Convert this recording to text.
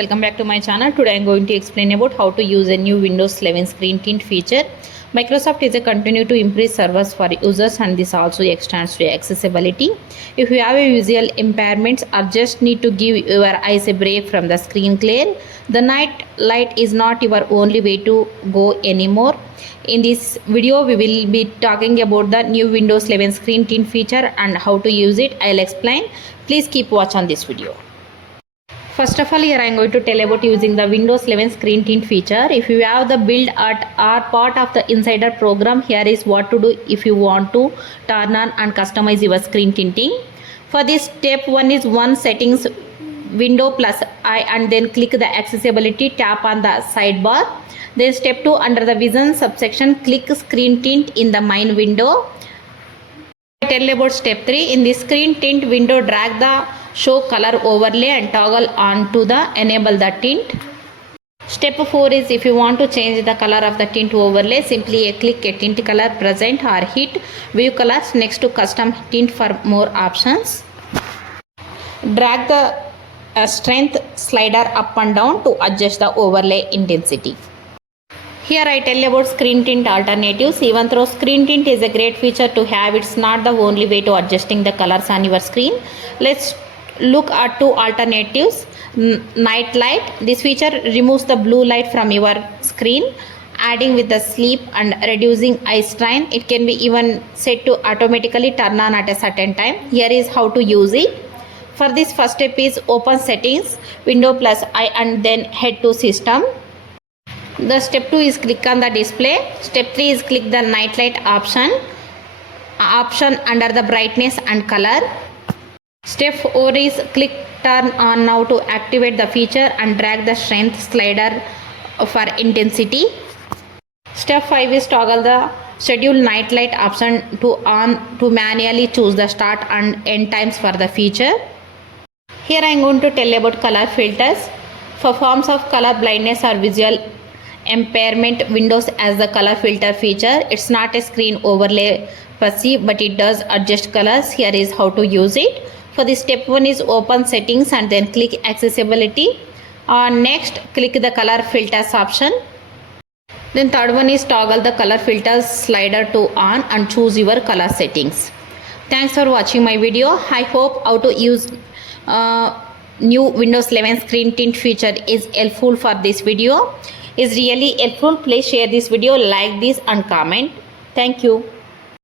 Welcome back to my channel. Today I am going to explain about how to use a new Windows 11 Screen Tint feature. Microsoft is a continue to improve service for users, and this also extends to accessibility. If you have a visual impairments or just need to give your eyes a break from the screen glare, the night light is not your only way to go anymore. In this video we will be talking about the new Windows 11 Screen Tint feature and how to use it. I'll explain. Please keep watch on this video. First of all, here I am going to tell about using the Windows 11 Screen Tint feature. If you have the build art or part of the insider program, here is what to do if you want to turn on and customize your screen tinting. For this, step 1 is settings window plus I, and then click the accessibility tab on the sidebar. Then step 2, under the vision subsection, click screen tint in the main window. Tell about step 3. In the screen tint window, drag the show color overlay and toggle on to the enable the tint. Step 4 is if you want to change the color of the tint overlay, simply click a tint color present or hit view colors next to custom tint for more options. Drag the strength slider up and down to adjust the overlay intensity. Here I tell about screen tint alternatives. Even though screen tint is a great feature to have, it's not the only way to adjusting the colors on your screen. Let's look at 2 alternatives. Night light. This feature removes the blue light from your screen, adding with the sleep and reducing eye strain. It can be even set to automatically turn on at a certain time. Here is how to use it. For this, first step is open settings, window plus I, and then head to system. The step 2 is click on the display. Step 3 is click the night light option under the brightness and color. Step 4 is click turn on now to activate the feature and drag the strength slider for intensity. Step 5 is toggle the schedule night light option to on to manually choose the start and end times for the feature. Here I am going to tell about color filters. For forms of color blindness or visual impairment, Windows has the color filter feature. It's not a screen overlay per se, but it does adjust colors. Here is how to use it. For the step 1 is open settings and then click accessibility. Next, click the color filters option. Then third one is toggle the color filters slider to on and choose your color settings. Thanks for watching my video. I hope how to use new Windows 11 screen tint feature is helpful for this video. Is really helpful. Please share this video, like this and comment. Thank you.